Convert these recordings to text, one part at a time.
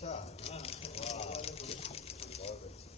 अच्छा वाह बहुत अच्छा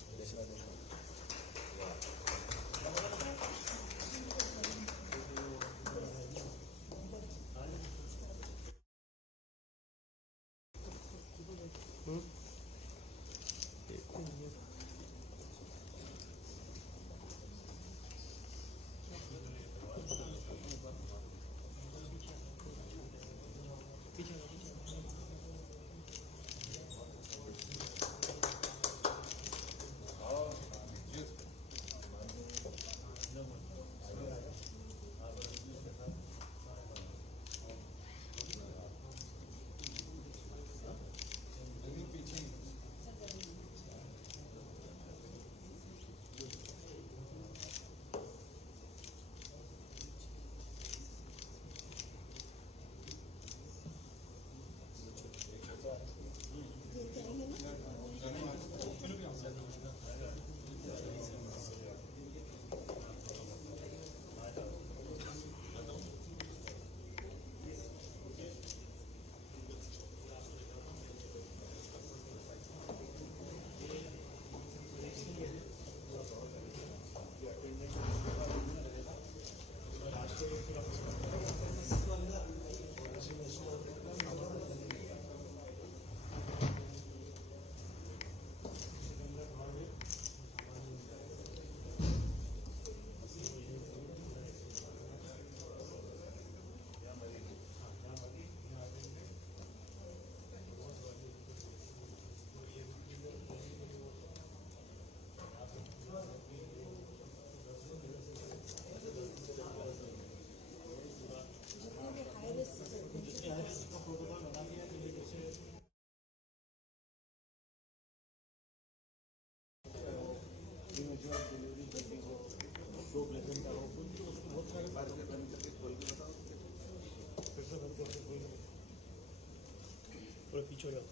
पीछे हो जाओ।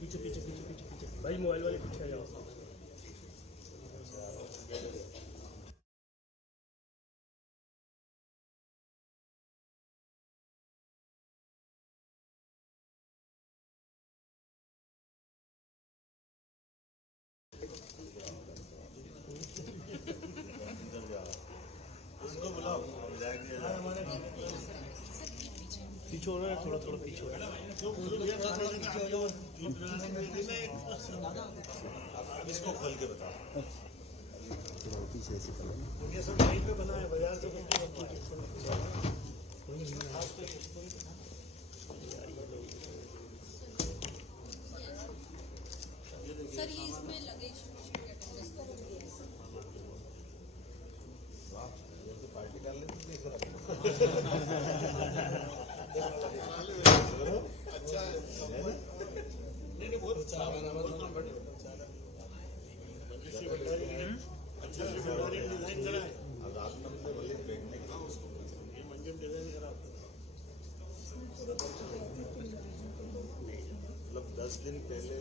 पीछे पीछे पीछे पीछे पीछे भाई मोबाइल वाले पीछे आ जाओ। पीछे हो रहा है थोड़ा थोड़ा पीछे हो रहा है। अब इसको खोल के बताओ पीछे से ये सब लाइन पे बना है बाजार से सर ये इसमें लगेज वाह ये तो पार्टी कर लेते थे सर अच्छा नहीं बहुत अच्छा डिजाइन करा है। अब रात में तो बोले बैठने के उसको ये मंजम डिजाइन करा मतलब 10 दिन पहले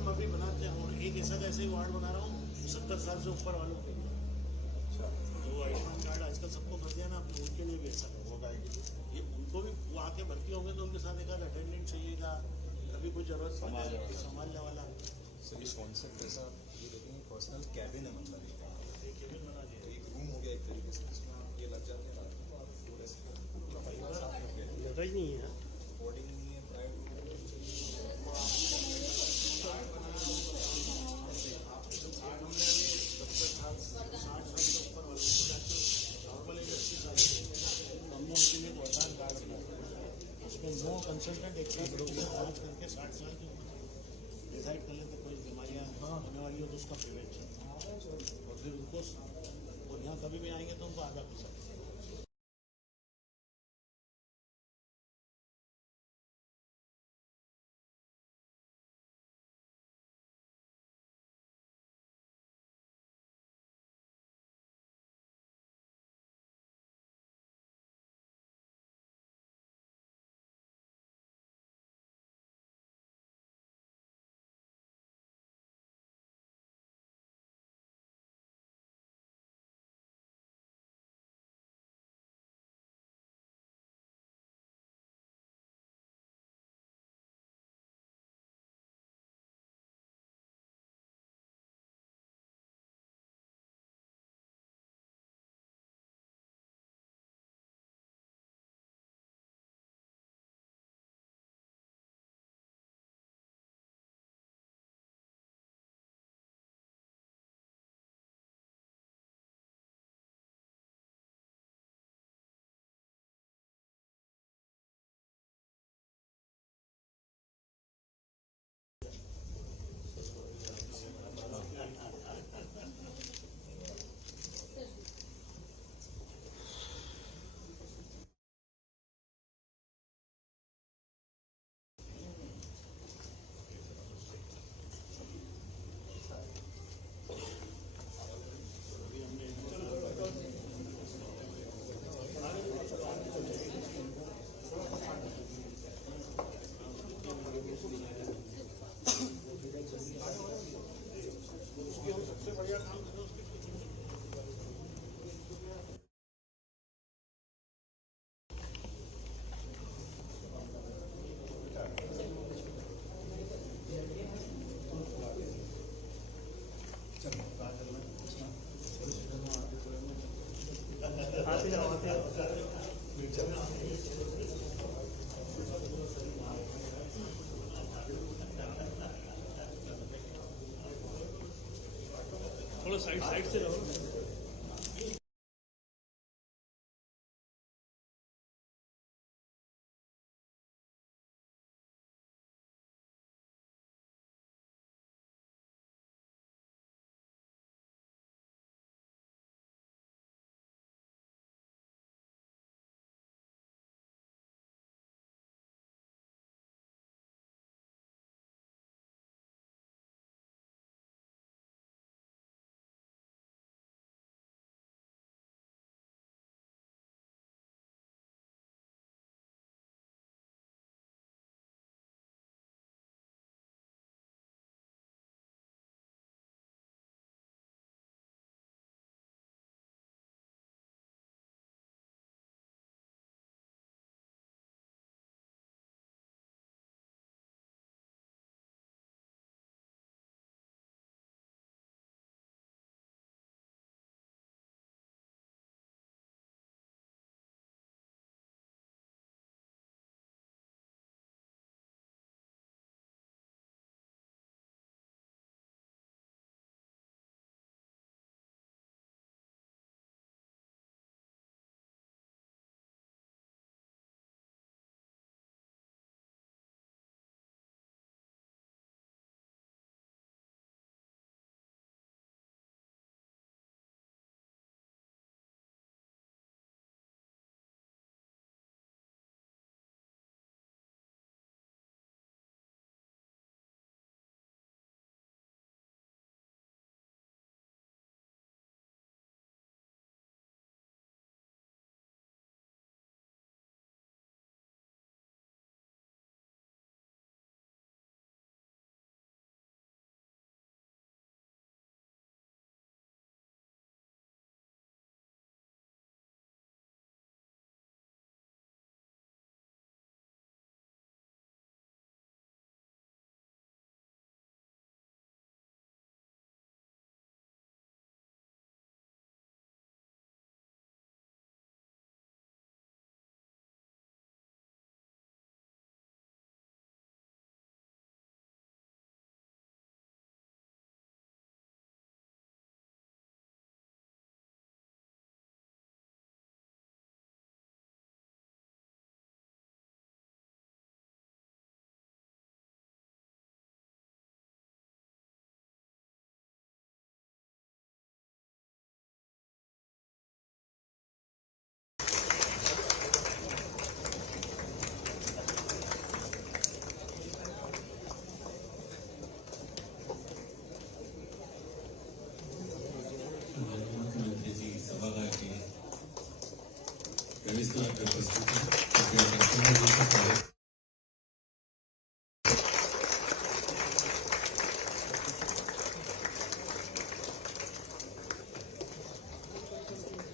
अपन भी बनाते हैं और एक ऐसा ऐसे वार्ड बना रहा हूँ 70 साल से ऊपर वालों के लिए। तो आयुष्मान कार्ड आजकल सबको भर दिया ना अपने उनके लिए भी ऐसा होगा। ये उनको भी वो आके भर्ती होंगे तो उनके साथ एक आध अटेंडेंट चाहिएगा, कभी कोई जरूरत संभालने वाला। सर इस कॉन्सेप्ट ऐसा ये देखेंगे पर्सनल कैबिन है मतलब एक केबिन बना दिया, एक रूम हो गया एक तरीके से जिसमें ये लग जाते हैं रात को आप थोड़े से पूरा परिवार साथ हो गया लगा ही नहीं है। बोर्डिंग नहीं है प्राइवेट नो कंसल्टेंट एक साथ जांच करके 60 साल की उम्र डिसाइड कर लेते कोई बीमारियां होने वाली हो तो उसका प्रिवेंशन और फिर और यहाँ कभी भी आएंगे तो उनको आधा पीस थोड़ा साइड से रहो। इसकी उपस्थिति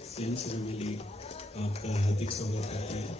सेम सेरेमनी आपका हार्दिक स्वागत करते हैं।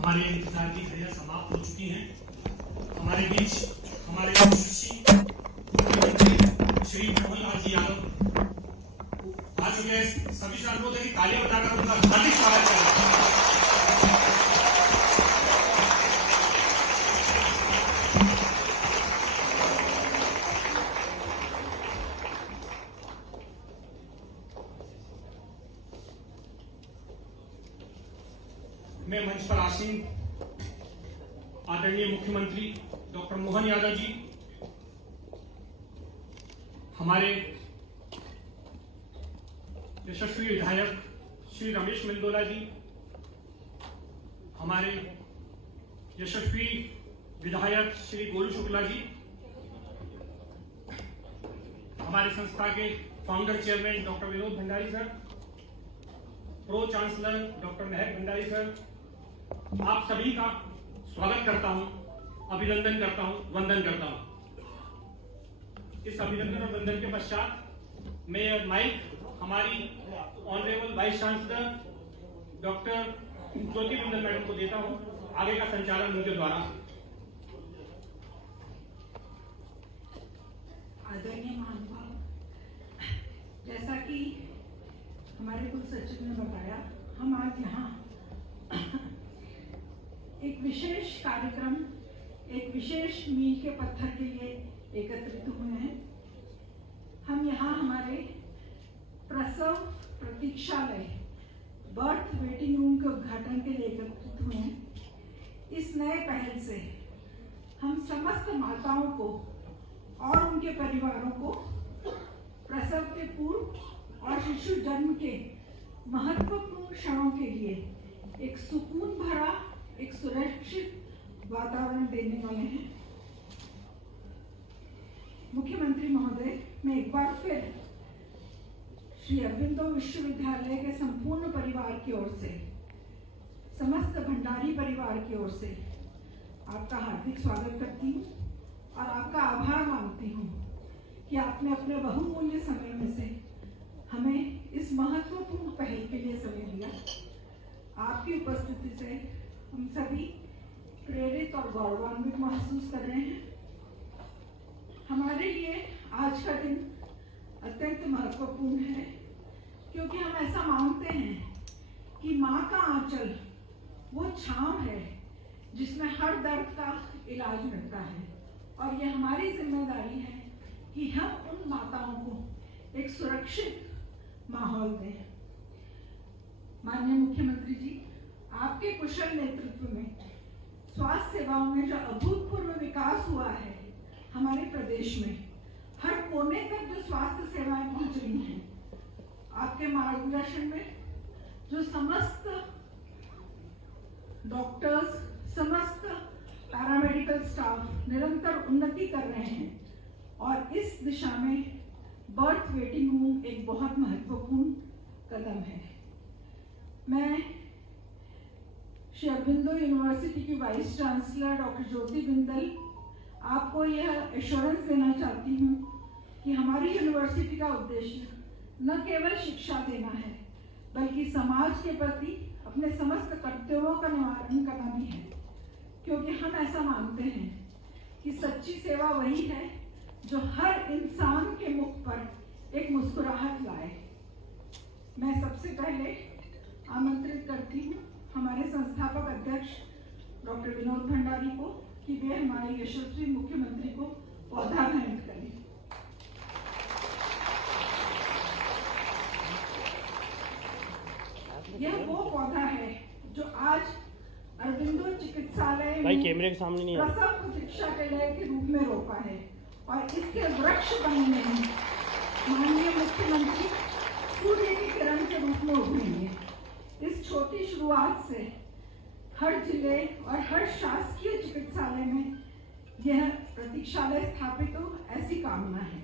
हमारे इंतजार की घड़ियां समाप्त हो चुकी हैं। हमारे बीच हमारे मुख्यमंत्री श्री मोहन लाल जी यादव आ चुके हैं। सभी से अनुरोध है कि तालियां बजाकर उनका हार्दिक स्वागत करें। मैं मंच पर आसीन आदरणीय मुख्यमंत्री डॉक्टर मोहन यादव जी, हमारे यशस्वी विधायक श्री रमेश मेंदोला जी, हमारे यशस्वी विधायक श्री गोलू शुक्ला जी, हमारे संस्था के founder chairman doctor Vinod Bhandari sir, pro chancellor doctor महक भंडारी सर, आप सभी का स्वागत करता हूं, अभिनंदन करता हूं, वंदन करता हूं। इस अभिनंदन और वंदन के पश्चात मैं माइक हमारी ऑनरेबल वाइस चांसलर डॉक्टर ज्योति बिंदल मैडम को देता हूं। आगे का संचालन उनके द्वारा। आदरणीय महानुभाव, जैसा कि हमारे कुल सचिव ने बताया, हम आज यहाँ एक विशेष कार्यक्रम, एक विशेष मील के पत्थर के लिए एकत्रित हुए हैं। हम यहाँ हमारे प्रसव प्रतीक्षालय बर्थ वेटिंग रूम के उद्घाटन के लिए एकत्रित हुए हैं। इस नए पहल से हम समस्त माताओं को और उनके परिवारों को प्रसव के पूर्व और शिशु जन्म के महत्वपूर्ण क्षणों के लिए एक सुकून भरा, एक सुरक्षित वातावरण देने वाले हैं। मुख्यमंत्री महोदय, मैं एक बार फिर श्री अरबिंदो विश्वविद्यालय के संपूर्ण परिवार की ओर से, समस्त भंडारी परिवार की ओर से आपका हार्दिक स्वागत करती हूँ और आपका आभार मानती हूँ कि आपने अपने बहुमूल्य समय में से हमें इस महत्वपूर्ण पहल के लिए समय दिया। आपकी उपस्थिति से हम सभी प्रेरित और गौरवान्वित महसूस कर रहे हैं। हमारे लिए आज का दिन अत्यंत महत्वपूर्ण है, क्योंकि हम ऐसा मानते हैं कि माँ का आंचल वो छांव है जिसमें हर दर्द का इलाज मिलता है, और ये हमारी जिम्मेदारी है कि हम उन माताओं को एक सुरक्षित माहौल दें। माननीय मुख्यमंत्री जी, आपके कुशल नेतृत्व में स्वास्थ्य सेवाओं में जो अभूतपूर्व विकास हुआ है हमारे प्रदेश में, हर कोने तक जो स्वास्थ्य सेवाएं पहुंच रही हैं, आपके मार्गदर्शन में जो समस्त डॉक्टर्स, समस्त पैरामेडिकल स्टाफ निरंतर उन्नति कर रहे हैं, और इस दिशा में बर्थ वेटिंग रूम एक बहुत महत्वपूर्ण कदम है। मैं श्री अरबिंदो यूनिवर्सिटी की वाइस चांसलर डॉक्टर ज्योति बिंदल आपको यह एश्योरेंस देना चाहती हूँ कि हमारी यूनिवर्सिटी का उद्देश्य न केवल शिक्षा देना है, बल्कि समाज के प्रति अपने समस्त कर्तव्यों का निवारण करना भी है, क्योंकि हम ऐसा मानते हैं कि सच्ची सेवा वही है जो हर इंसान के मुख पर एक मुस्कुराहट लाए। मैं सबसे पहले आमंत्रित करती हूँ हमारे संस्थापक अध्यक्ष डॉक्टर विनोद भंडारी को कि वे हमारे यशस्वी मुख्यमंत्री को पौधा भेंट करें। यह वो पौधा है जो आज अरबिंदो चिकित्सालय में कैमरे के सामने नहीं प्रसव प्रतीक्षालय के रूप में रोपा है, और इसके वृक्ष बनने में माननीय मुख्यमंत्री सूर्य की किरण के रूप में उभरेंगे। इस छोटी शुरुआत से हर जिले और हर शासकीय चिकित्सालय में यह प्रतीक्षालय स्थापित हो, ऐसी कामना है।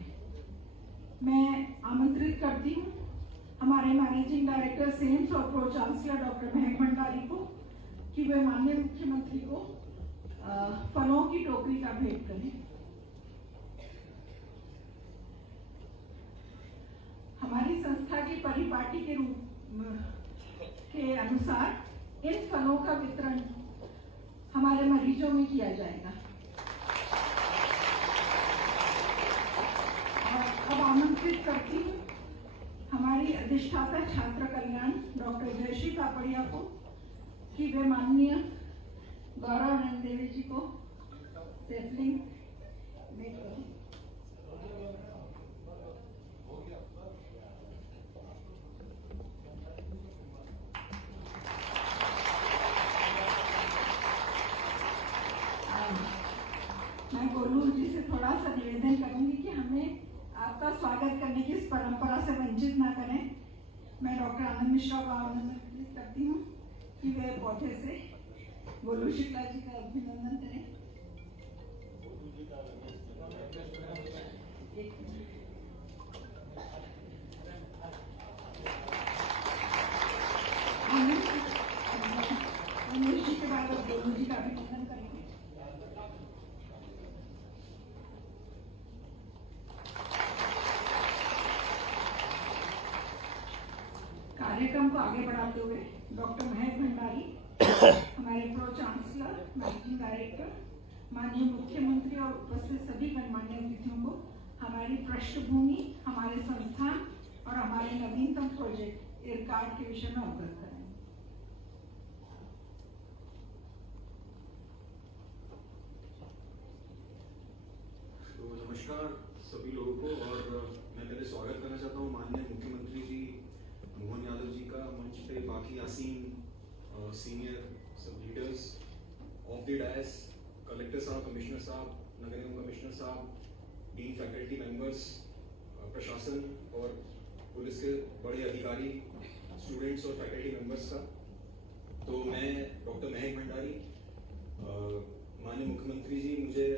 मैं आमंत्रित करती हूँ हमारे मैनेजिंग डायरेक्टर सेम्स और प्रो चांसलर डॉक्टर महक भंडारी को कि वे माननीय मुख्यमंत्री को फलों की टोकरी का भेंट करें। हमारी संस्था की परिपाटी के के अनुसार इन फलों का वितरण हमारे मरीजों में किया जाएगा। और अब आमंत्रित करती हूँ हमारी अधिष्ठाता छात्र कल्याण डॉक्टर जयश्री कापड़िया को कि वे माननीय गौरव नंद देवी जी को सेटलिंग मेक करें। मैं गोलू जी से थोड़ा सा निवेदन करूंगी कि हमें आपका स्वागत करने की इस परंपरा से वंचित ना करें। मैं डॉक्टर आनंद मिश्रा को आमंत्रित करती हूँ कि वे पौधे से गोलू शुक्ला जी का अभिनंदन करें। अनिल जी के बाद गोलू जी का अभिनंदन करेंगे। कार्यक्रम को आगे बढ़ाते हुए डॉक्टर महक भंडारी हमारे प्रो चांसलर, मैनेजिंग डायरेक्टर, माननीय मुख्यमंत्री और उपस्थित सभी गणमान्य अतिथियों को हमारी पृष्ठभूमि, हमारे संस्थान और हमारे नवीनतम प्रोजेक्ट इरकाड के विषय में अवगत करें। तो नमस्कार सभी लोगों को, और मैं पहले स्वागत करना चाहता हूँ माननीय मुख्यमंत्री जी मोहन यादव जी का मंच पे, बाकी आसीन सीनियर सब leaders of the dais, collector साहब, कमिश्नर साहब, नगर निगम कमिश्नर साहब, डीन फैकल्टी मेंबर्स, प्रशासन और पुलिस के बड़े अधिकारी, स्टूडेंट्स और फैकल्टी मेंबर्स का। तो मैं डॉक्टर महक भंडारी, माननीय मुख्यमंत्री जी मुझे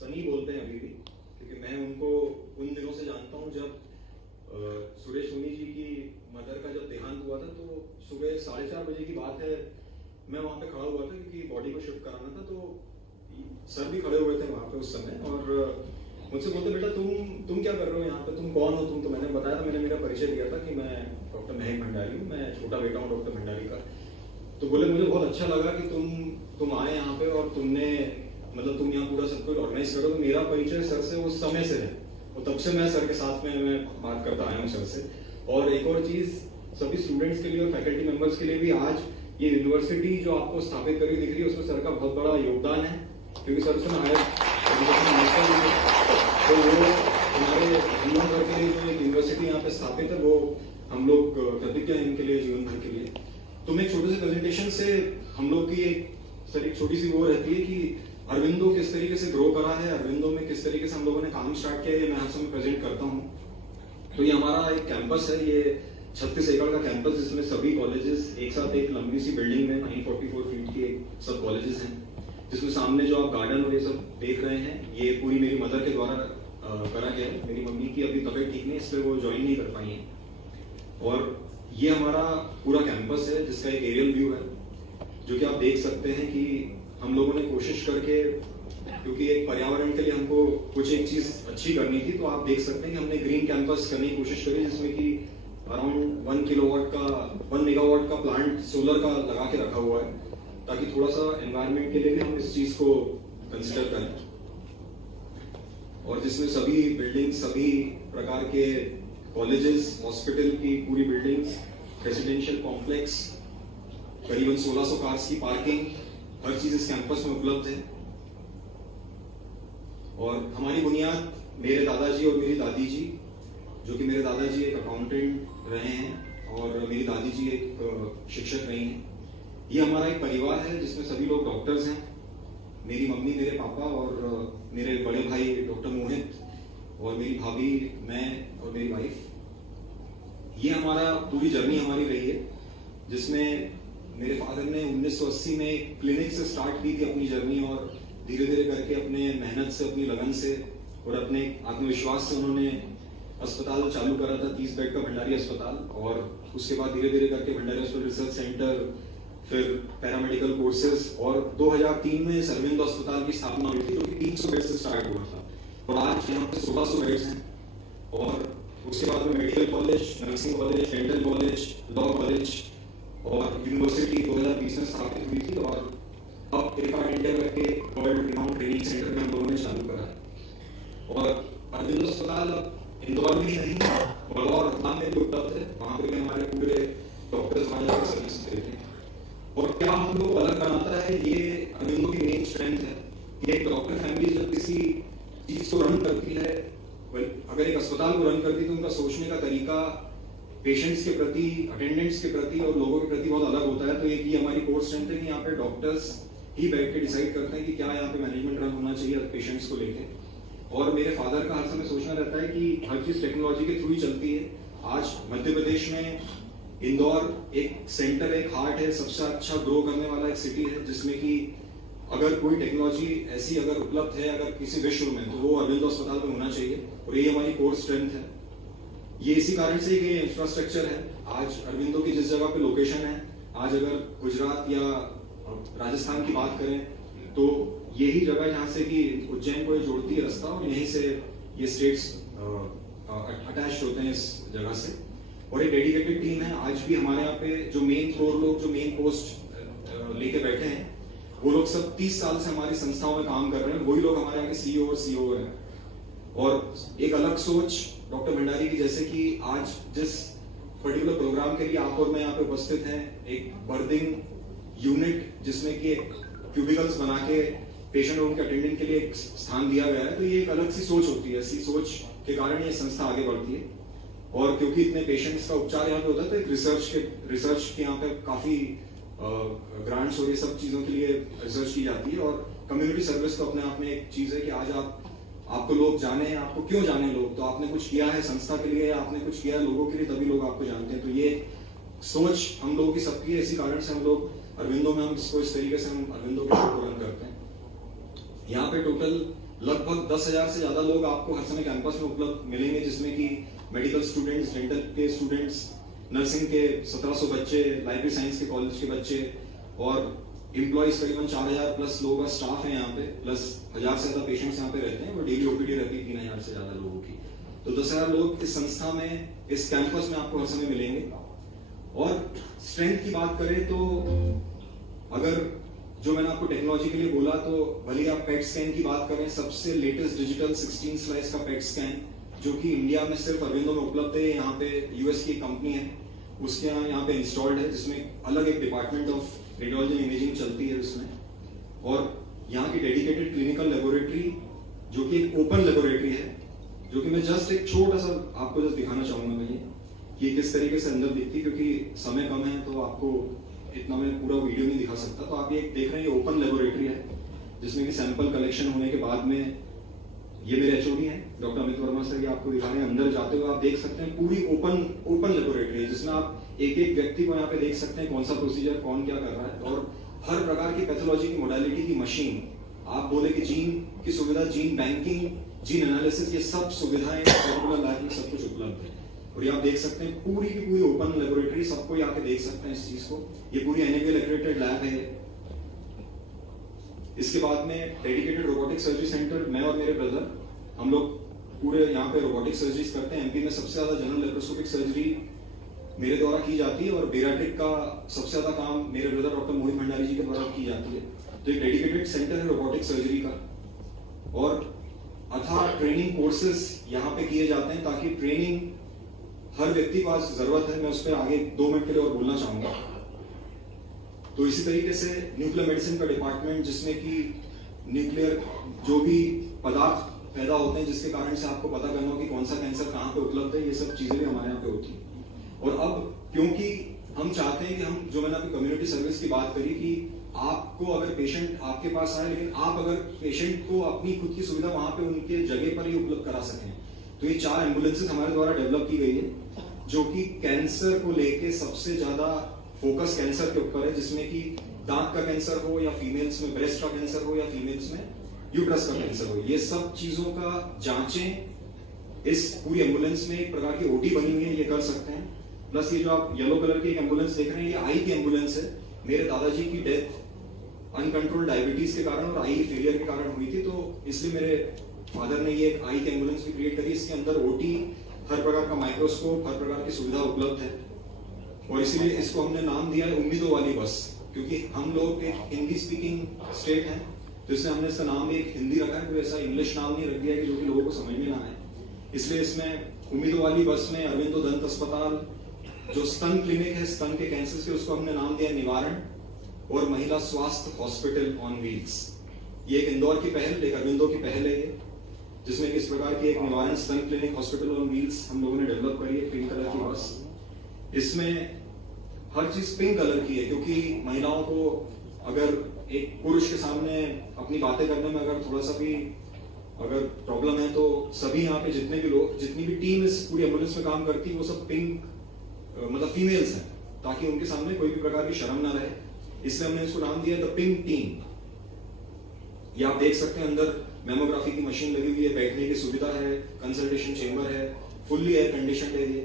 सनी बोलते हैं अभी भी, क्योंकि मैं उनको उन दिनों से जानता हूँ जब सुरेश सोनी जी की मदर का जब देहांत हुआ था, तो सुबह 4:30 बजे की बात है, मैं वहाँ पे खड़ा हुआ था क्योंकि बॉडी को शिफ्ट कराना था। तो सर भी खड़े हुए थे वहाँ पे उस समय, और मुझसे बोलते बेटा तुम क्या कर रहे हो यहाँ पे, तुम कौन हो तुम? तो मैंने बताया था, मैंने मेरा परिचय दिया था कि मैं डॉक्टर महक भंडारी हूँ, मैं छोटा बेटा हूँ डॉक्टर भंडारी का। तो बोले मुझे बहुत अच्छा लगा कि तुम आए यहाँ पे और तुमने मतलब तुम यहाँ पूरा सब कुछ ऑर्गेनाइज करो। तो मेरा परिचय सर से उस समय से है, और तब से मैं सर के साथ में मैं बात करता आया हूँ सर से। और एक और चीज सभी स्टूडेंट्स के लिए और फैकल्टी मेंबर्स के लिए भी, आज ये यूनिवर्सिटी जो आपको स्थापित करी दिख रही है उसमें सर का बहुत बड़ा योगदान है, क्योंकि सर उसमें हायर एजुकेशन मिनिस्टर भी है। तो वो हमारे जीवन भर के लिए जो एक यूनिवर्सिटी यहाँ पे स्थापित है, वो हम लोग प्रतिज्ञा है इनके लिए जीवन भर के लिए। तो मैं एक छोटे से प्रेजेंटेशन से हम लोग की एक छोटी सी वो रहती है कि अरविंदो किस तरीके से ग्रो करा है, अरविंदो में किस तरीके से हम लोगों ने काम स्टार्ट किया है, ये मैं हर समय प्रेजेंट करता हूँ। तो ये हमारा एक कैंपस है, ये 36 एकड़ का कैंपस, जिसमें सभी कॉलेजेस एक साथ एक लंबी सी बिल्डिंग में 944 फीट की सब कॉलेजेस हैं, जिसमें सामने जो आप गार्डन और ये सब देख रहे हैं, ये पूरी मेरी मदर के द्वारा करा गया है। मेरी मम्मी की अभी तबीयत ठीक नहीं, इसलिए वो ज्वाइन नहीं कर पाई है। और ये हमारा पूरा कैंपस है, जिसका एक एरियल व्यू है, जो कि आप देख सकते हैं कि हम लोगों ने कोशिश करके, क्योंकि एक पर्यावरण के लिए हमको कुछ एक चीज अच्छी करनी थी, तो आप देख सकते हैं कि हमने ग्रीन कैंपस करने की कोशिश करी, जिसमें कि अराउंड 1 मेगावाट का प्लांट सोलर का लगा के रखा हुआ है, ताकि थोड़ा सा एनवायरनमेंट के लिए भी हम इस चीज को कंसिडर करें। और जिसमें सभी बिल्डिंग, सभी प्रकार के कॉलेजेस, हॉस्पिटल की पूरी बिल्डिंग्स, रेसिडेंशियल कॉम्प्लेक्स, करीबन 1600 कार्स की पार्किंग, हर चीज इस कैंपस में उपलब्ध है। और हमारी बुनियाद मेरे दादाजी और मेरी दादी जी, जो कि मेरे दादाजी एक अकाउंटेंट रहे हैं और मेरी दादी जी एक शिक्षक रही हैं। ये हमारा एक परिवार है जिसमें सभी लोग डॉक्टर्स हैं। मेरी मम्मी, मेरे पापा और मेरे बड़े भाई डॉक्टर मोहित, और मेरी भाभी, मैं और मेरी वाइफ। ये हमारा पूरी जर्नी हमारी रही है, जिसमें मेरे फादर ने 1980 में एक क्लिनिक से स्टार्ट की थी अपनी जर्नी, और धीरे धीरे करके अपने मेहनत से, अपनी लगन से और अपने आत्मविश्वास से उन्होंने अस्पताल चालू करा था, 30 बेड का भंडारी अस्पताल। और उसके बाद धीरे धीरे करके भंडारी अस्पताल रिसर्च सेंटर, फिर पैरामेडिकल कोर्सेज, और 2003 में अरविंदो अस्पताल की स्थापना हुई थी, जो कि 300 बेड से स्टार्ट हुआ था, और आज यहाँ पे 1600 बेड्स हैं। और उसके बाद में medical college, nursing college, dental college, law college और यूनिवर्सिटी 2020 में स्थापित हुई थी। और अब एकार्ड इंडिया करके वर्ल्ड रिनाउंड ट्रेनिंग सेंटर में हम लोगों ने चालू करा है। और अरविंदो अस्पताल अब इंदौर में ही नहीं, बलौर, रतलाम में भी उपलब्ध है, वहाँ पे भी हमारे पूरे डॉक्टर्स वहाँ जाकर सर्विस देते हैं। और क्या हम लोग अलग बनाता है, ये अरविंदो की मेन स्ट्रेंथ है कि एक डॉक्टर फैमिली जब किसी चीज को रन करती है, अगर एक अस्पताल को रन करती है, तो उनका सोचने का तरीका पेशेंट्स के प्रति, अटेंडेंट्स के प्रति और लोगों के प्रति बहुत अलग होता है। तो एक ये हमारी कोर स्ट्रेंथ है कि यहाँ पे डॉक्टर्स ही बैठ के डिसाइड करते हैं कि क्या यहाँ पे मैनेजमेंट रन होना चाहिए पेशेंट्स को लेके। और मेरे फादर का हर समय सोचना रहता है कि हर चीज टेक्नोलॉजी के थ्रू ही चलती है। आज मध्य प्रदेश में इंदौर एक सेंटर, एक हार्ट है, सबसे अच्छा ग्रो करने वाला एक सिटी है, जिसमें कि अगर कोई टेक्नोलॉजी ऐसी अगर उपलब्ध है अगर किसी विश्व में, तो वो अरविंदो अस्पताल में होना चाहिए। और ये हमारी कोर स्ट्रेंथ है। ये इसी कारण से कि इंफ्रास्ट्रक्चर है। आज अरविंदो की जिस जगह पे लोकेशन है, आज अगर गुजरात या राजस्थान की बात करें, तो यही जगह जहाँ से कि उज्जैन को जोड़ती है रास्ता, और यहीं से ये स्टेट्स अटैच होते हैं इस जगह से। और एक डेडिकेटेड टीम है। आज भी हमारे यहाँ पे जो मेन 4 लोग जो मेन पोस्ट लेके बैठे हैं, वो लोग सब 30 साल से हमारी संस्थाओं में काम कर रहे हैं। वही लोग हमारे यहाँ के सीईओ और सीओ हैं। और एक अलग सोच डॉक्टर भंडारी की, जैसे कि आज जिस पर्टिकुलर प्रोग्राम के लिए आप और मैं यहाँ पे उपस्थित हैं, एक बर्थिंग यूनिट जिसमें कि एक क्यूबिकल्स बना के पेशेंट और उनके अटेंडेंट के लिए एक स्थान दिया गया है, तो ये एक अलग सी सोच होती है। ऐसी सोच के कारण ये संस्था आगे बढ़ती है। और क्योंकि इतने पेशेंट्स का उपचार यहाँ पे होता है, तो एक रिसर्च के यहाँ पे काफी ग्रांट्स और ये सब चीजों के लिए रिसर्च की जाती है। और कम्युनिटी सर्विस तो अपने आप में एक चीज है कि आज आपको लोग जाने, आपको क्यों जाने लोग, तो आपने कुछ किया है संस्था के लिए, आपने कुछ किया है लोगों के लिए, तभी लोग आपको जानते हैं। तो ये सोच हम लोगों की सबकी है। इसी कारण से हम लोग अरविंदो में, हम इसको इस तरीके से हम अरविंदो के शो को रन करते हैं। यहाँ पे टोटल लगभग 10,000 से ज्यादा लोग आपको हर समय कैंपस में उपलब्ध मिलेंगे, जिसमें कि मेडिकल स्टूडेंट्स, डेंटल के स्टूडेंट्स, नर्सिंग के 1700 बच्चे, लाइब्रेरी साइंस के कॉलेज के बच्चे, और एम्प्लॉइज करीबन 4000 प्लस लोगों का स्टाफ है यहाँ पे, प्लस 1000 से ज्यादा पेशेंट्स यहाँ पे रहते हैं, और डेली ओपीडी रहती है 3000 से ज्यादा लोगों की। तो 10,000 लोग इस संस्था में, इस कैंपस में आपको हर समय मिलेंगे। और स्ट्रेंथ की बात करें तो अगर जो मैंने आपको टेक्नोलॉजी के लिए बोला, तो भले आप पेट स्कैन की बात करें, सबसे लेटेस्ट डिजिटल 16 स्लाइस का पेट स्कैन, जो कि इंडिया में सिर्फ अरविंदो में उपलब्ध है। यहाँ पे यूएस की कंपनी है, उसके यहाँ पे इंस्टॉल्ड है, जिसमें अलग एक department of radiology and imaging चलती है उसमें। और यहाँ की डेडिकेटेड क्लिनिकल लेबोरेटरी, जो कि एक ओपन लेबोरेटरी है, जो कि मैं जस्ट एक छोटा सा आपको जस्ट दिखाना चाहूंगा मैं, ये कि किस तरीके से अंदर दिखती है, क्योंकि समय कम है तो आपको इतना मैं पूरा वीडियो नहीं दिखा सकता, तो आप ये देख रहे हैं, ये ओपन लेबोरेटरी है जिसमें कि सैंपल कलेक्शन होने के बाद में ये मेरे एचओडी हैं डॉक्टर अमित वर्मा सर, ये आपको दिखा रहे हैं। अंदर जाते हुए आप देख सकते हैं पूरी ओपन लेबोरेटरी है जिसमें आप एक एक व्यक्ति को यहाँ पे देख सकते हैं कौन सा प्रोसीजर कौन क्या कर रहा है, और हर प्रकार की पैथोलॉजी की मोडालिटी की मशीन, आप बोले कि जीन की सुविधा, जीन बैंकिंग, जीन एनालिसिस, ये सब सुविधाएं पर्टिकुलर लैब में सब कुछ उपलब्ध है। और ये आप देख सकते हैं पूरी की पूरी ओपन लेबोरेटरी, सबको यहाँ पे देख सकते हैं इस चीज को। ये पूरी NABL एक्रेडिटेड लैब है। इसके बाद में डेडिकेटेड रोबोटिक सर्जरी सेंटर, मैं और मेरे ब्रदर हम लोग पूरे यहाँ पे रोबोटिक सर्जरीज करते हैं। MP में सबसे ज्यादा जनरल लेप्रोस्कोपिक सर्जरी मेरे द्वारा की जाती है और बेराट्रिक का सबसे ज्यादा काम मेरे ब्रदर डॉक्टर मोहित भंडारी जी के द्वारा की जाती है। तो एक डेडिकेटेड सेंटर है रोबोटिक सर्जरी का, और अथाह ट्रेनिंग कोर्सेज यहाँ पे किए जाते हैं ताकि ट्रेनिंग हर व्यक्ति को आज जरूरत है। मैं उस पर आगे 2 मिनट के लिए और बोलना चाहूंगा। तो इसी तरीके से न्यूक्लियर मेडिसिन का डिपार्टमेंट, जिसमें कि न्यूक्लियर जो भी पदार्थ पैदा होते हैं जिसके कारण से आपको पता करना हो कि कौन सा कैंसर कहाँ पे उपलब्ध है, ये सब चीजें भी हमारे यहाँ पे होती हैं। और अब क्योंकि हम चाहते हैं कि हम, जो मैंने आपकी कम्युनिटी सर्विस की बात करी, कि आपको अगर पेशेंट आपके पास आए, लेकिन आप अगर पेशेंट को अपनी खुद की सुविधा वहां पे उनके जगह पर ही उपलब्ध करा सकें, तो ये 4 एम्बुलेंसेज हमारे द्वारा डेवलप की गई है जो कि कैंसर को लेके सबसे ज्यादा फोकस कैंसर के ऊपर है, जिसमें कि दांत का कैंसर हो या फीमेल्स में ब्रेस्ट का कैंसर हो या फीमेल्स में यूट्रस का कैंसर हो, ये सब चीजों का जांचें इस पूरी एम्बुलेंस में एक प्रकार की ओटी बनी हुई है, ये कर सकते हैं। प्लस ये जो आप येलो कलर की एक एम्बुलेंस देख रहे हैं, ये आई की एम्बुलेंस है। मेरे दादाजी की डेथ अनकंट्रोल्ड डायबिटीज के कारण और आई फेलियर के कारण हुई थी, तो इसलिए मेरे फादर ने ये एक आई की एम्बुलेंस भी क्रिएट करी। इसके अंदर ओटी, हर प्रकार का माइक्रोस्कोप, हर प्रकार की सुविधा उपलब्ध है, और इसीलिए इसको हमने नाम दिया है उम्मीदों वाली बस, क्योंकि हम लोग एक हिंदी स्पीकिंग स्टेट है, तो इसलिए हमने इसका नाम भी एक हिंदी रखा है, कोई ऐसा इंग्लिश नाम नहीं रख दिया कि जो कि लोगों को समझ में ना आए। इसलिए इसमें उम्मीदों वाली बस में अरविंदो दंत अस्पताल, जो स्तन क्लिनिक है स्तन के कैंसर के, उसको हमने नाम दिया निवारण, और महिला स्वास्थ्य हॉस्पिटल ऑन व्हील्स। ये एक इंदौर की पहल, एक अरविंदो की पहल है ये, जिसमें इस प्रकार की एक निवारण स्तन क्लिनिक हॉस्पिटल ऑन व्हील्स हम लोगों ने डेवलप करी है, पिंक कलर की बस। इसमें हर चीज पिंक कलर की है, क्योंकि महिलाओं को अगर एक पुरुष के सामने अपनी बातें करने में अगर थोड़ा सा भी अगर प्रॉब्लम है, तो सभी यहाँ पे जितने भी लोग, जितनी भी टीम इस पूरी एम्बुलेंस में काम करती है, वो सब पिंक मतलब फीमेल्स हैं, ताकि उनके सामने कोई भी प्रकार की शर्म ना रहे। इसलिए हमने इसको नाम दिया द पिंक टीम। ये आप देख सकते हैं अंदर मेमोग्राफी की मशीन लगी हुई है, बैठने की सुविधा है, कंसल्टेशन चेंबर है, फुल्ली एयर कंडीशनड है ये।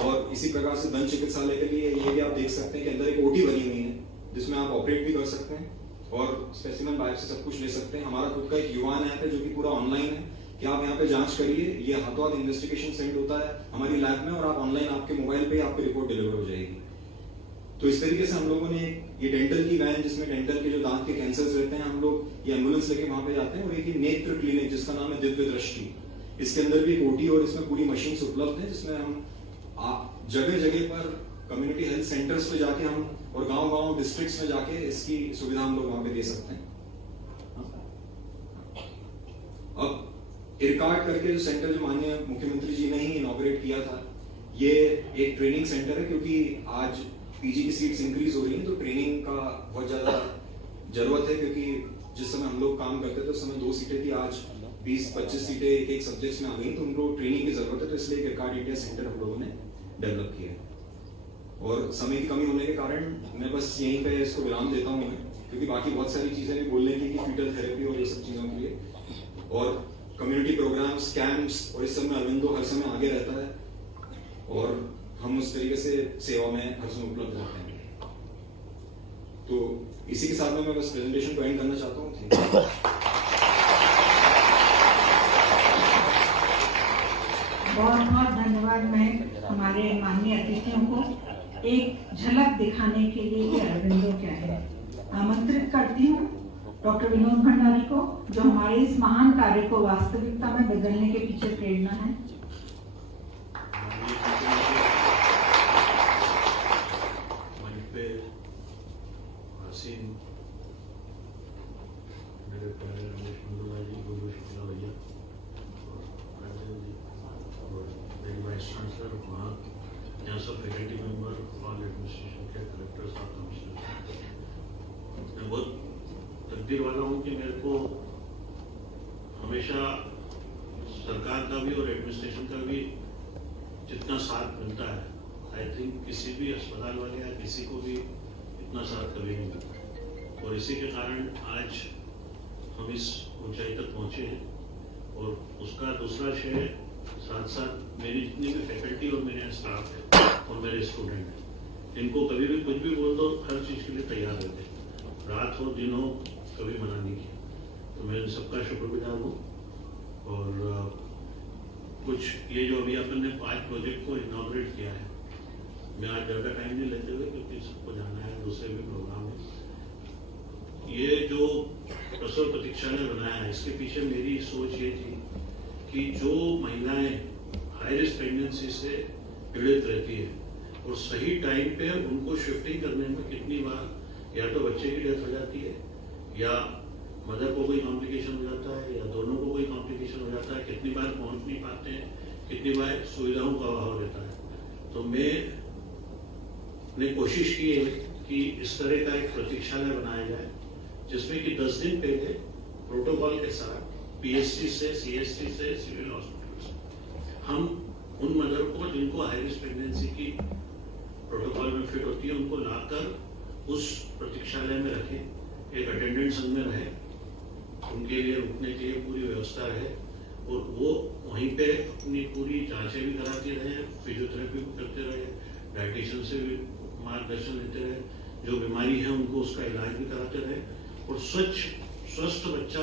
और इसी प्रकार से दंत चिकित्सालय के लिए ये भी आप देख सकते हैं कि अंदर एक ओटी बनी हुई है, जिसमें आप ऑपरेट भी कर सकते हैं और स्पेसिमेन बायोप्सी सब कुछ ले सकते हैं। हमारा खुद का एक युवान ऐप है जो कि पूरा ऑनलाइन है, कि आप यहाँ पे जांच करिए, ये हाथों हाथ इन्वेस्टिगेशन सेंड होता है हमारी लैब में, और आप ऑनलाइन आपके मोबाइल पे आपकी रिपोर्ट डिलीवर हो जाएगी। तो इस तरीके से हम लोगों ने ये डेंटल की वैन, जिसमें डेंटल के जो दांत के कैंसर्स रहते हैं, हम लोग ये एम्बुलेंस लेके वहां पे जाते हैं, और एक नेत्र क्लिनिक जिसका नाम है दिव्य दृष्टि, इसके अंदर भी एक ओटी और इसमें पूरी मशीन्स उपलब्ध है, जिसमें हम जगह जगह पर कम्युनिटी हेल्थ सेंटर्स पे जाके हम, और गांव-गांव डिस्ट्रिक्ट्स में जाके इसकी सुविधा हम लोग वहां पे दे सकते हैं। अब इरकार्ड करके जो सेंटर जो माननीय मुख्यमंत्री जी ने ही इनॉग्रेट किया था, ये एक ट्रेनिंग सेंटर है, क्योंकि आज पीजी की सीट्स इंक्रीज हो रही हैं, तो ट्रेनिंग का बहुत ज्यादा जरूरत है, क्योंकि जिस समय हम लोग काम करते थे उस समय 2 सीटें थी, आज 20-25 सीटें एक सब्जेक्ट्स में आ गई, तो उनको ट्रेनिंग की जरूरत है। तो इसलिए इरकार्ड इंडिया सेंटर हम लोगों ने डेवलप किया है, और समय की कमी होने के कारण मैं बस यहीं पे इसको विराम देता हूँ, क्योंकि बाकी बहुत सारी चीजें भी बोलने की, फीटल थेरेपी और ये सब चीजों के लिए, और कम्युनिटी प्रोग्राम्स, कैंप्स, और इस सब में अरविंदो हर समय आगे रहता है, और हम उस तरीके से सेवा में हर समय उपलब्ध रहते हैं। तो इसी के साथ में मैं बस प्रेजेंटेशन को एंड करना चाहता हूँ। Thank you. बहुत बहुत धन्यवाद। मैं हमारे माननीय अतिथियों को एक झलक दिखाने के लिए कि अरविंदो क्या है आमंत्रित करती हूँ डॉक्टर विनोद भंडारी को, जो हमारे इस महान कार्य को वास्तविकता में बदलने के पीछे प्रेरणा है। मेरे प्यारे रमेश मंडोला जी, गुरु शुक्ला भैया, और मेरी वाइस चांसलर, वहाँ यहाँ सब फैकल्टी मेंबर, ऑल एडमिनिस्ट्रेशन के कलेक्टर साहब, कमिश्नर साहब, मैं बहुत तकदीर वाला हूँ कि मेरे को हमेशा सरकार का भी और एडमिनिस्ट्रेशन का भी जितना साथ मिलता है, आई थिंक किसी भी अस्पताल वाले या किसी को भी इतना साथ कभी नहीं मिलता। और इसी के कारण आज हम इस ऊंचाई तक पहुंचे हैं। और उसका दूसरा श्रेय साथ साथ मेरी जितनी भी फैकल्टी और मेरे स्टाफ है और मेरे स्टूडेंट हैं, इनको कभी भी कुछ भी बोल दो, हर चीज़ के लिए तैयार रहते हैं, रात हो दिन हो, कभी मना नहीं किया। तो मैं इन सबका शुक्रगुजार हूँ। और कुछ ये जो अभी अपन ने 5 प्रोजेक्ट को इनॉग्रेट किया है, मैं आज ज़्यादा टाइम नहीं लेते हुए क्योंकि सबको जाना है, दूसरे भी प्रोग्राम है। ये जो प्रसव प्रतीक्षालय बनाया है, इसके पीछे मेरी सोच ये थी कि जो महिलाएं हाई रिस्क प्रेगनेंसी से पीड़ित रहती है और सही टाइम पे उनको शिफ्टिंग करने में कितनी बार या तो बच्चे की डेथ हो जाती है या मदर को कोई कॉम्प्लिकेशन हो जाता है या दोनों को कोई कॉम्प्लिकेशन हो जाता है, कितनी बार पहुंच नहीं पाते हैं, कितनी बार सुविधाओं का अभाव रहता है। तो मैंने कोशिश की है कि इस तरह का एक प्रतीक्षालय बनाया जाए जिसमें कि 10 दिन पहले प्रोटोकॉल के साथ पीएससी से, सीएससी से, सिविल हॉस्पिटल से हम उन मदर को जिनको हाई रिस्क प्रेगनेंसी की प्रोटोकॉल में फिट होती है उनको लाकर उस प्रतीक्षालय में रखें, एक अटेंडेंट संग में रहे, उनके लिए रुकने के लिए पूरी व्यवस्था रहे और वो वहीं पे अपनी पूरी जांचें भी कराती रहे, फिजियोथेरेपी भी करते रहे, डाइटिशियन से भी मार्गदर्शन लेते रहे, जो बीमारी है उनको उसका इलाज भी कराते रहे और स्वस्थ बच्चा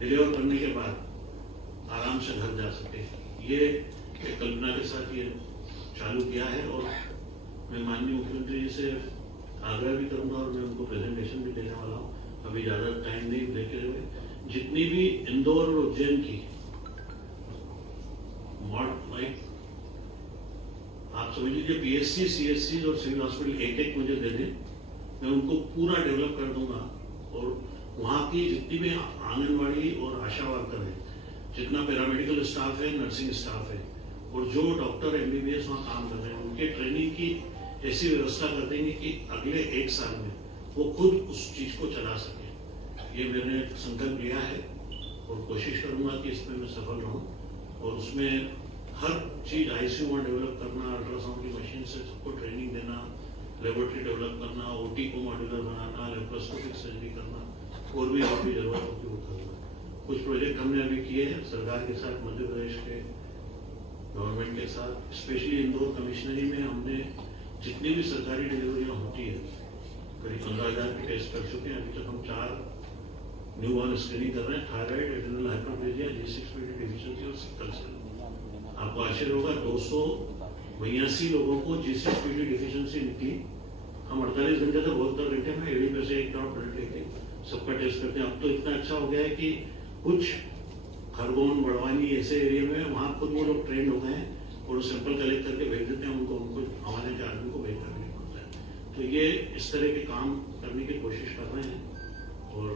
डिलीवर करने के बाद आराम से घर जा सके। ये एक कल्पना के साथ ये चालू किया है और मैं माननीय मुख्यमंत्री जी से आग्रह भी करूंगा और मैं उनको प्रेजेंटेशन भी देने वाला हूँ, अभी ज़्यादा टाइम नहीं लेते हुए। जितनी भी इंदौर और उज्जैन की आप समझ लीजिए पीएससी, सीएससी और सिविल हॉस्पिटल एक मुझे दे दें, मैं उनको पूरा डेवलप कर दूंगा और वहाँ की जितनी भी आंगनवाड़ी और आशा वर्कर है, जितना पैरामेडिकल स्टाफ है, नर्सिंग स्टाफ है और जो डॉक्टर एमबीबीएस वहाँ काम कर रहे हैं, उनके ट्रेनिंग की ऐसी व्यवस्था कर देंगे कि अगले 1 साल में वो खुद उस चीज़ को चला सके। ये मैंने संकल्प लिया है और कोशिश करूंगा कि इसमें मैं सफल रहूं और उसमें हर चीज़ आईसीयू वहाँ डेवलप करना, अल्ट्रासाउंड की मशीन से सबको ट्रेनिंग देना, लेबोरेटरी डेवलप करना, ओटी को मॉड्यूलर बनाना, लेप्रोस्कोपिक सर्जरी करना और भी जरूरत होगी वो करूँगा। कुछ प्रोजेक्ट हमने अभी किए हैं सरकार के साथ, मध्य प्रदेश के गवर्नमेंट के साथ, स्पेशली इंदौर कमिश्नरी में हमने जितनी भी सरकारी डिलीवरियाँ होती है करीब 15,000 के टेस्ट कर चुके हैं। अभी तक हम 4 न्यूबॉर्न स्क्रीनिंग कर रहे हैं, thyroid, adrenal hyperplasia, G6PD deficiency और सिकल सेल। आपको आश्चर्य होगा 282 लोगों को G6PD डिफिशिएंसी निकली। हम 48 घंटे तक 72 घंटे में एडी में से 1 ड्रॉप ब्लड लेके सबका टेस्ट करते हैं। अब तो इतना अच्छा हो गया है कि कुछ खरगोन, बड़वानी ऐसे एरिया में वहाँ खुद वो लोग ट्रेंड हो गए हैं और सैंपल कलेक्ट करके भेज देते हैं, उनको हमारे के आदमी को भेजना भी नहीं पड़ता है। तो ये इस तरह के काम करने की कोशिश कर रहे हैं और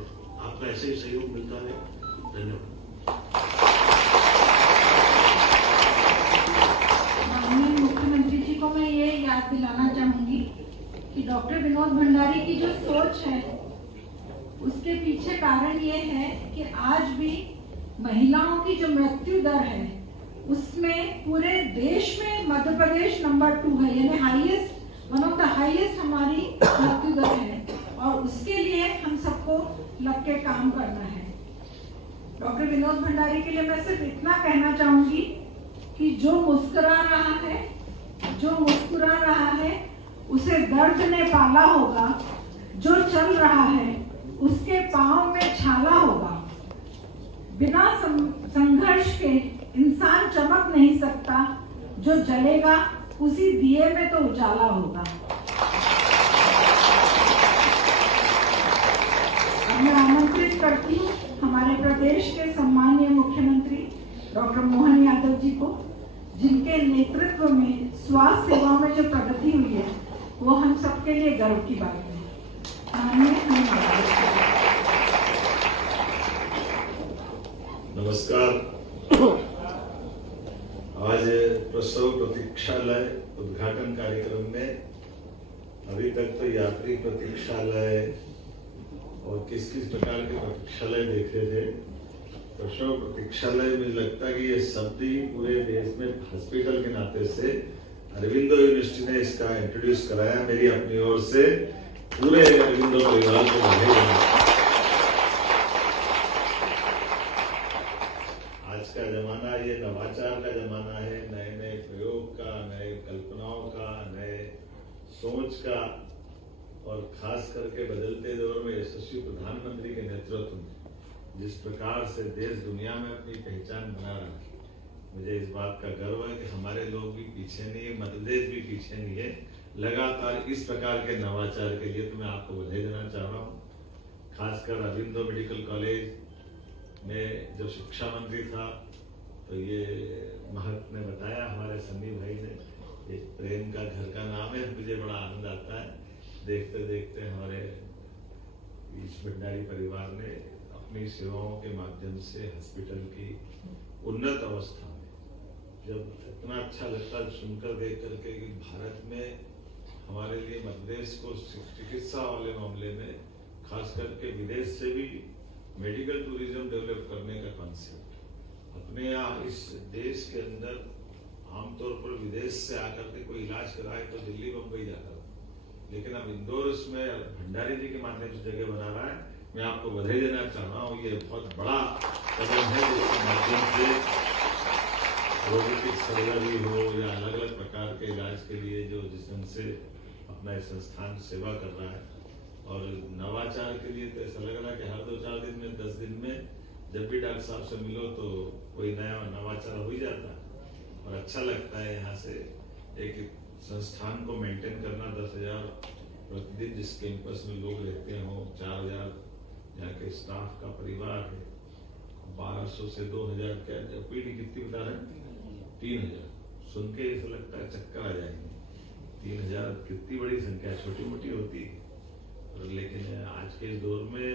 आपका ऐसे ही सहयोग मिलता है। धन्यवाद। माननीय मुख्यमंत्री जी को मैं ये याद दिलाना चाहूंगी कि डॉक्टर विनोद भंडारी की जो सोच है उसके पीछे कारण ये है कि आज भी महिलाओं की जो मृत्यु दर है उसमें पूरे देश में मध्य प्रदेश नंबर 2 है, यानी highest, one of the highest हमारी मृत्यु दर है और उसके लिए हम सबको लग के काम करना है। डॉक्टर विनोद भंडारी के लिए मैं सिर्फ इतना कहना चाहूंगी कि जो मुस्कुरा रहा है उसे दर्द ने पाला होगा, जो चल रहा है उसके पांव में छाला होगा। बिना संघर्ष के इंसान चमक नहीं सकता, जो जलेगा उसी दिए में तो उजाला होगा। अब मैं आमंत्रित करती हूँ हमारे प्रदेश के सम्मानीय मुख्यमंत्री डॉक्टर मोहन यादव जी को, जिनके नेतृत्व में स्वास्थ्य सेवाओं में जो प्रगति हुई है वो हम सबके लिए गर्व की बात है। नमस्कार। आज प्रसव प्रतीक्षालय उद्घाटन कार्यक्रम में अभी तक तो यात्री प्रतीक्षालय और किस किस प्रकार के प्रतीक्षालय देखे थे। प्रसव प्रतीक्षालय मुझे लगता है कि ये शब्द ही पूरे देश में हॉस्पिटल के नाते से अरविंदो यूनिवर्सिटी ने इसका इंट्रोड्यूस कराया। मेरी अपनी ओर से पूरे अरविंदो परिवार को बधाई। आज का जमाना ये नवाचार का जमाना है, नए नए प्रयोग का, नए कल्पनाओं का, नए सोच का, और खास करके बदलते दौर में यशस्वी प्रधानमंत्री के नेतृत्व में जिस प्रकार से देश दुनिया में अपनी पहचान बना रहा है, मुझे इस बात का गर्व है कि हमारे लोग भी पीछे नहीं है, मध्य प्रदेश भी पीछे नहीं है। लगातार इस प्रकार के नवाचार के लिए तो मैं आपको बधाई देना चाह रहा हूँ। खासकर अरविंदो मेडिकल कॉलेज में जब शिक्षा मंत्री था तो ये महक ने बताया, हमारे सन्नी भाई ने, ये प्रेम का घर का नाम है। मुझे बड़ा आनंद आता है, देखते देखते हमारे ईश भंडारी परिवार ने अपनी सेवाओं के माध्यम से हॉस्पिटल की उन्नत अवस्था में, जब इतना अच्छा लगता है सुनकर देख करके कि भारत में हमारे लिए मध्य प्रदेश को चिकित्सा वाले मामले में खास करके विदेश से भी मेडिकल टूरिज्म डेवलप करने का कॉन्सेप्ट अपने यहाँ इस देश के अंदर आमतौर पर विदेश से आकर के कोई इलाज कराए तो दिल्ली बम्बई जाता था, लेकिन अब इंदौर इसमें भंडारी जी के माध्यम से जगह बना रहा है। मैं आपको बधाई देना चाह रहा हूँ। ये बहुत बड़ा कदम है जिसके माध्यम से रोबोटिक सर्जरी हो या अलग अलग प्रकार के इलाज के लिए जो जिस ढंग से अपना संस्थान सेवा कर रहा है, और नवाचार के लिए तो ऐसा लग रहा है कि हर 2-4 दिन में 10 दिन में जब भी डॉक्टर साहब से मिलो तो कोई नया नवाचार हो ही जाता है। और अच्छा लगता है यहाँ से एक संस्थान को मेंटेन करना। 10,000 प्रतिदिन जिस कैंपस में लोग रहते हों, 4,000 यहाँ के स्टाफ का परिवार है, 1200 से 2,000 क्या पीढ़ी कितनी बता रहे हैं, 3,000। सुन के ऐसा लगता है चक्कर आ जाएंगे। 3,000 कितनी बड़ी संख्या, छोटी मोटी होती है, लेकिन आज के इस दौर में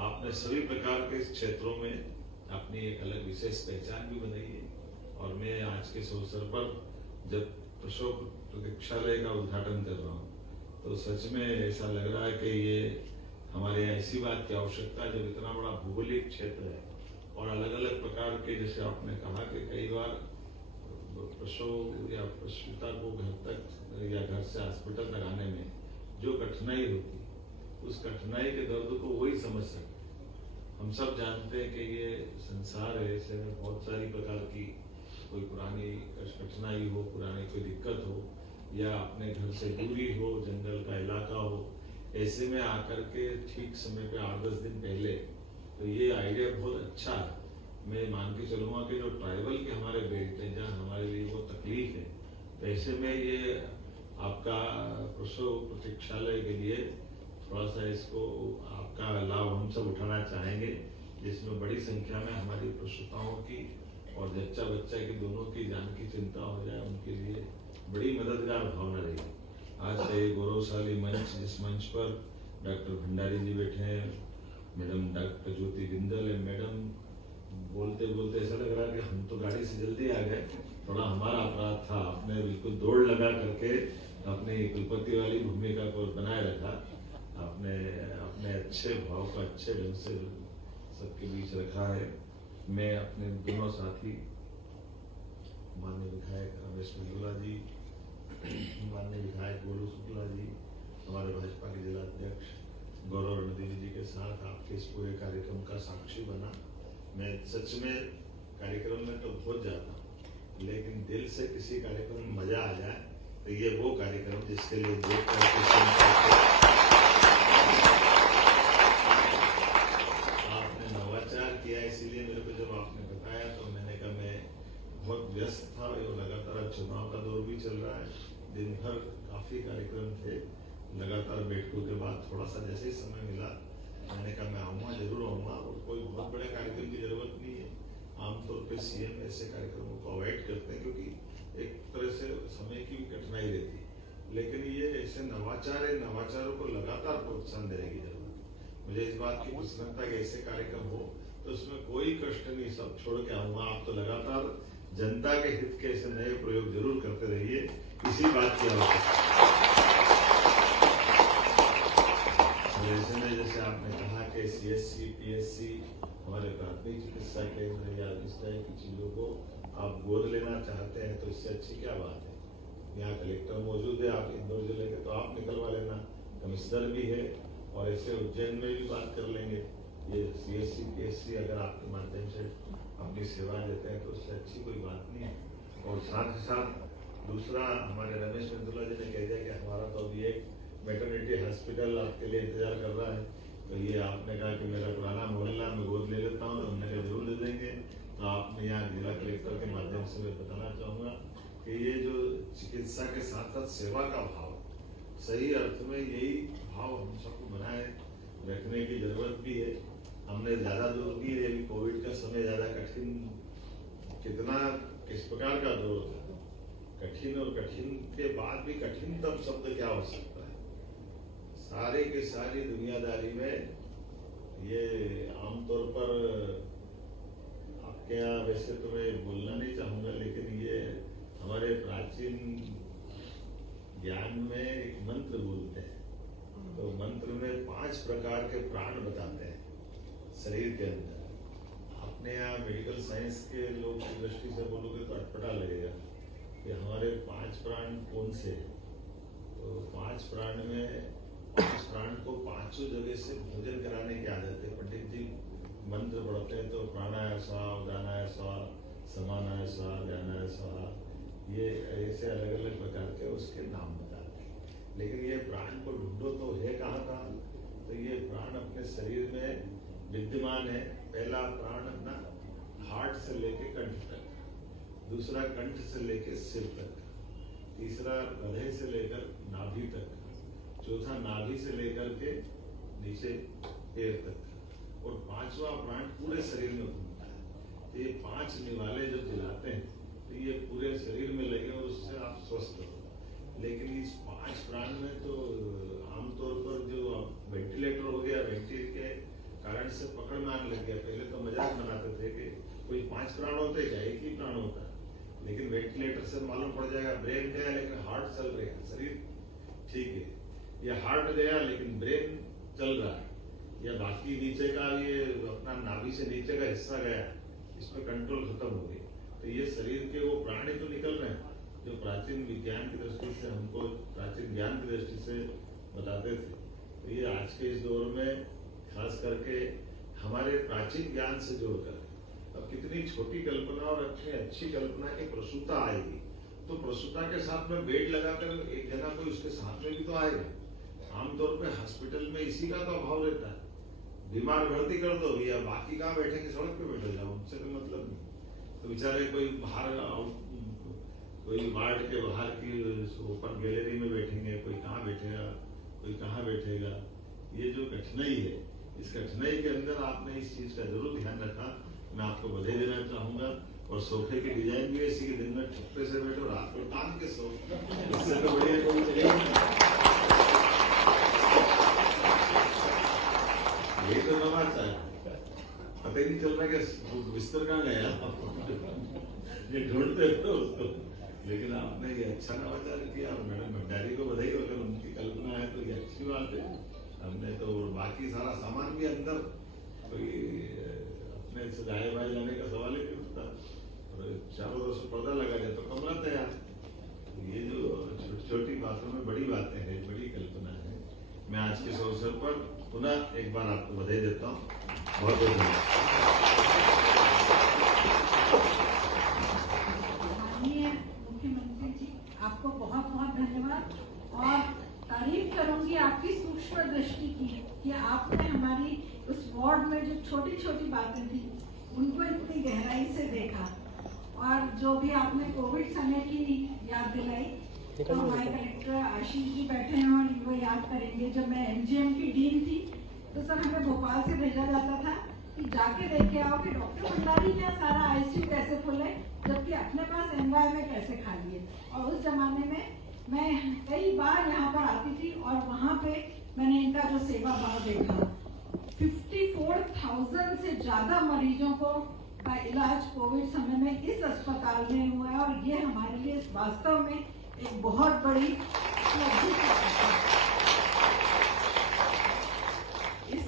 आपने सभी प्रकार के क्षेत्रों में अपनी एक अलग विशेष पहचान भी बनाई है। और मैं आज के इस अवसर पर जब प्रसव प्रतीक्षालय का उद्घाटन कर रहा हूँ तो सच में ऐसा लग रहा है कि ये हमारे यहाँ ऐसी बात की आवश्यकता है, जब इतना बड़ा भौगोलिक क्षेत्र है और अलग अलग प्रकार के, जैसे आपने कहा कि कई बार प्रसव या प्रसूता को घर तक या घर से हॉस्पिटल तक आने में जो कठिनाई होती है, उस कठिनाई के दर्द को वही समझ सकते। हम सब जानते हैं कि ये संसार है, ऐसे में बहुत सारी प्रकार की कोई पुरानी कठिनाई हो, पुरानी कोई दिक्कत हो, या अपने घर से दूरी हो, जंगल का इलाका हो, ऐसे में आकर के ठीक समय पे 8-10 दिन पहले, तो ये आइडिया बहुत अच्छा है। मैं मान के चलूँगा कि जो ट्राइबल के हमारे बेल्ट हैं, जहाँ हमारे लिए वो तकलीफ है, तो ऐसे में ये आपका प्रसव प्रतीक्षालय के लिए थोड़ा सा इसको आपका लाभ हम सब उठाना चाहेंगे, जिसमें बड़ी संख्या में हमारी प्रसूताओं की और जच्चा बच्चा की दोनों की जान की चिंता हो जाए, उनके लिए बड़ी मददगार भावना रहेगी। आज का ये गौरवशाली मंच, जिस मंच पर डॉक्टर भंडारी जी बैठे हैं, मैडम डॉक्टर ज्योति बिंदल है, मैडम बोलते बोलते ऐसा लग रहा है कि हम तो गाड़ी से जल्दी आ गए, थोड़ा हमारा अपराध था, आपने बिल्कुल दौड़ लगा करके अपनी कुलपति वाली भूमिका को बनाए रखा, आपने अपने अच्छे भाव का अच्छे ढंग से सबके बीच रखा है। मैं अपने दोनों साथी माननीय विधायक रमेश मंडोला जी, माननीय विधायक गोलू शुक्ला जी, हमारे भाजपा के जिला अध्यक्ष गौरव रणदेवी जी के साथ आपके इस पूरे कार्यक्रम का साक्षी बना। मैं सच में कार्यक्रम में तो पहुंच जाता हूँ, लेकिन दिल से किसी कार्यक्रम में मजा आ जाए तो ये वो कार्यक्रम जिसके लिए देख आपने नवाचार किया। इसीलिए मेरे को जब आपने बताया तो मैंने कहा, मैं बहुत व्यस्त था, लगातार चुनाव का दौर भी चल रहा है, दिन भर काफी कार्यक्रम थे, लगातार बैठकों के बाद थोड़ा सा जैसे ही समय मिला मैंने कहा मैं आऊँगा, जरूर आऊँगा। और कोई बहुत बड़े कार्यक्रम की जरूरत नहीं है, आमतौर पर सीएम ऐसे कार्यक्रमों को अवॉइड करते हैं क्योंकि एक तरह से समय की भी कठिनाई रहती है, लेकिन ये ऐसे नवाचार है, नवाचारों को लगातार प्रोत्साहन देने की जरूरत है। मुझे इस बात की प्रसन्नता कि ऐसे कार्यक्रम हो तो उसमें कोई कष्ट नहीं, सब छोड़ के आऊँगा। आप तो लगातार जनता के हित के ऐसे नए प्रयोग जरूर करते रहिए, इसी बात की आवश्यकता। आपने कहा कि CSC, PSC हमारे प्राथमिक चिकित्सा केंद्र या इस तरह की चीज़ों को आप गोद लेना चाहते हैं तो इससे अच्छी क्या बात है। यहाँ कलेक्टर मौजूद है, आप इंदौर जिले के, तो आप निकलवा लेना, कमिश्नर भी है, और ऐसे उज्जैन में भी बात कर लेंगे। ये CSC, PSC अगर आपके माध्यम से अपनी सेवाएं देते हैं तो उससे अच्छी कोई बात नहीं है। और साथ ही साथ दूसरा, हमारे रमेश मेंदुला जी ने कह दिया कि हमारा तो अभी एक मैटरनिटी हॉस्पिटल आपके लिए इंतजार कर रहा है, तो ये आपने कहा कि मेरा पुराना मोहल्ला मैं गोद ले लेता हूँ, तो हमने कहा जरूर ले देंगे। तो आपने यहाँ जिला कलेक्टर के माध्यम से मैं बताना चाहूँगा कि ये जो चिकित्सा के साथ साथ सेवा का भाव, सही अर्थ में यही भाव हम सबको बनाए रखने की जरूरत भी है। हमने ज्यादा दूर नहीं है, अभी कोविड का समय ज्यादा कठिन, कितना किस प्रकार का दौर था, कठिन, और कठिन के बाद भी कठिनतम शब्द क्या हो सकता है। सारे के सारी दुनियादारी में ये आमतौर पर आपके यहाँ, वैसे तो मैं बोलना नहीं चाहूंगा, लेकिन ये हमारे प्राचीन ज्ञान में एक मंत्र बोलते हैं, तो मंत्र में 5 प्रकार के प्राण बताते हैं शरीर के अंदर। अपने यहाँ मेडिकल साइंस के लोग की दृष्टि से बोलोगे तो अटपटा लगेगा कि हमारे 5 प्राण कौन से हैं। तो 5 प्राण में 5 प्राण को 5 जगह से भोजन कराने की आदत है। पंडित जी मंत्र पढ़ते हैं तो प्राणायाम स्वाहा, उदानाय स्वाहा, समानाय स्वाहा, ध्यानाय स्वाहा, ये ऐसे अलग अलग प्रकार के उसके नाम बताते हैं। लेकिन ये प्राण को ढूंढो तो है कहाँ कहाँ, तो ये प्राण अपने शरीर में विद्यमान है। पहला प्राण अपना हार्ट से लेके कंठ तक, दूसरा कंठ से लेके सिर तक, तीसरा हृदय से लेकर नाभि तक, चौथा नाभि से लेकर के नीचे पैर तक, और 5वां प्राण पूरे शरीर में घूमता है। तो ये 5 निवाले जो दिलाते हैं तो ये पूरे शरीर में लगे और उससे आप स्वस्थ हो। लेकिन इस 5 प्राण में तो आमतौर पर जो वेंटिलेटर हो गया, वेंटिलेटर के कारण से पकड़ में आने लग गया। पहले तो मजाक बनाते थे कि कोई 5 प्राण होते क्या, एक ही प्राण होता है। लेकिन वेंटिलेटर से मालूम पड़ जाएगा ब्रेन गया लेकिन हार्ट चल रहा है, शरीर ठीक है, या हार्ट गया लेकिन ब्रेन चल रहा है, या बाकी नीचे का ये अपना नाभि से नीचे का हिस्सा गया, इसमें कंट्रोल खत्म हो गई। तो ये शरीर के वो प्राणी तो निकल रहे हैं जो प्राचीन विज्ञान की दृष्टि से हमको, प्राचीन ज्ञान की दृष्टि से बताते थे। तो ये आज के इस दौर में खास करके हमारे प्राचीन ज्ञान से जोड़कर अब कितनी छोटी कल्पना और अच्छी कल्पना की प्रसूता आएगी, तो प्रसूता के साथ में बेड लगाकर एक जना कोई उसके साथ में भी तो आएगा। आमतौर पे हॉस्पिटल में इसी का तो अभाव रहता है। बीमार भर्ती कर दो या बाकी कहाँ बैठेंगे, सड़क पे बैठे जाओ, उनसे कोई मतलब नहीं। तो बेचारे कोई बाहर, कोई वार्ड के बाहर की ओपन गैलरी में बैठेंगे, कोई कहाँ बैठेगा, कोई कहाँ बैठेगा। ये जो कठिनाई है, इस कठिनाई के अंदर आपने इस चीज का जरूर ध्यान रखा। मैं आपको बधाई देना चाहूंगा। और सोफे की डिजाइन भी ऐसी कि दिन में छप्पे से बैठो, रात को तान के सो, इससे तो बढ़िया कोई ये तो नवाचार है। पता ही नहीं चल रहा कि बिस्तर कहाँ गया, ये ढूंढते थे उसको। लेकिन आपने ये अच्छा नवाचार किया। मैडम भंडारी को बधाई हो, अगर उनकी कल्पना है तो ये अच्छी बात है। हमने तो बाकी सारा सामान भी अंदर, कोई अपने सजाए भाई जाने का सवाल ही नहीं उठता, और चारों तरफ से पर्दा लगा जाए तो कमरा तैयार। ये जो छोटी छोटी बातों में बड़ी बातें हैं, बड़ी कल्पना है। मैं आज के इस अवसर पर पुनः एक बार आपको बधाई देता हूँ। बहुत बहुत धन्यवाद। माननीय मुख्यमंत्री जी, आपको बहुत बहुत धन्यवाद, और तारीफ करूंगी आपकी सूक्ष्म दृष्टि की कि आपने हमारी उस वार्ड में जो छोटी छोटी बातें थी उनको इतनी गहराई से देखा, और जो भी आपने कोविड समय की याद दिलाई, तो हमारे कलेक्टर आशीष जी बैठे हैं और वो याद करेंगे। जब मैं MGM की डीन थी तो सर हमें भोपाल से भेजा जाता था कि जाके देख के आओ कि डॉक्टर भंडारी का सारा ICU कैसे फुल है, जबकि अपने पास MY में कैसे खाली है। और उस जमाने में मैं कई बार यहाँ पर आती थी और वहाँ पे मैंने इनका जो सेवा भाव देखा। 54,000 से ज्यादा मरीजों को का इलाज कोविड समय में इस अस्पताल में हुआ है, और ये हमारे लिए वास्तव में एक बहुत बड़ी उपलब्धि है। इस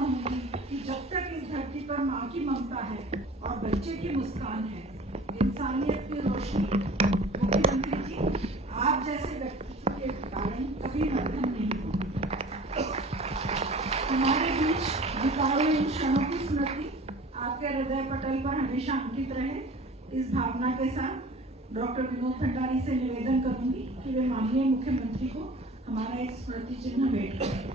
कहूंगी कि जब तक इस धरती पर माँ की ममता है और बच्चे की मुस्कान है, इंसानियत की रोशनी, मुख्यमंत्री जी आप जैसे व्यक्तित्व के कारण कभी मध्यम नहीं होगी। हमारे बीच बिताए हुए इन क्षणों की स्मृति आपके हृदय पटल पर हमेशा अंकित रहे। इस भावना के साथ डॉक्टर विनोद भंडारी से निवेदन करूंगी कि वे माननीय मुख्यमंत्री को हमारा एक स्मृति चिन्ह भेंट करें।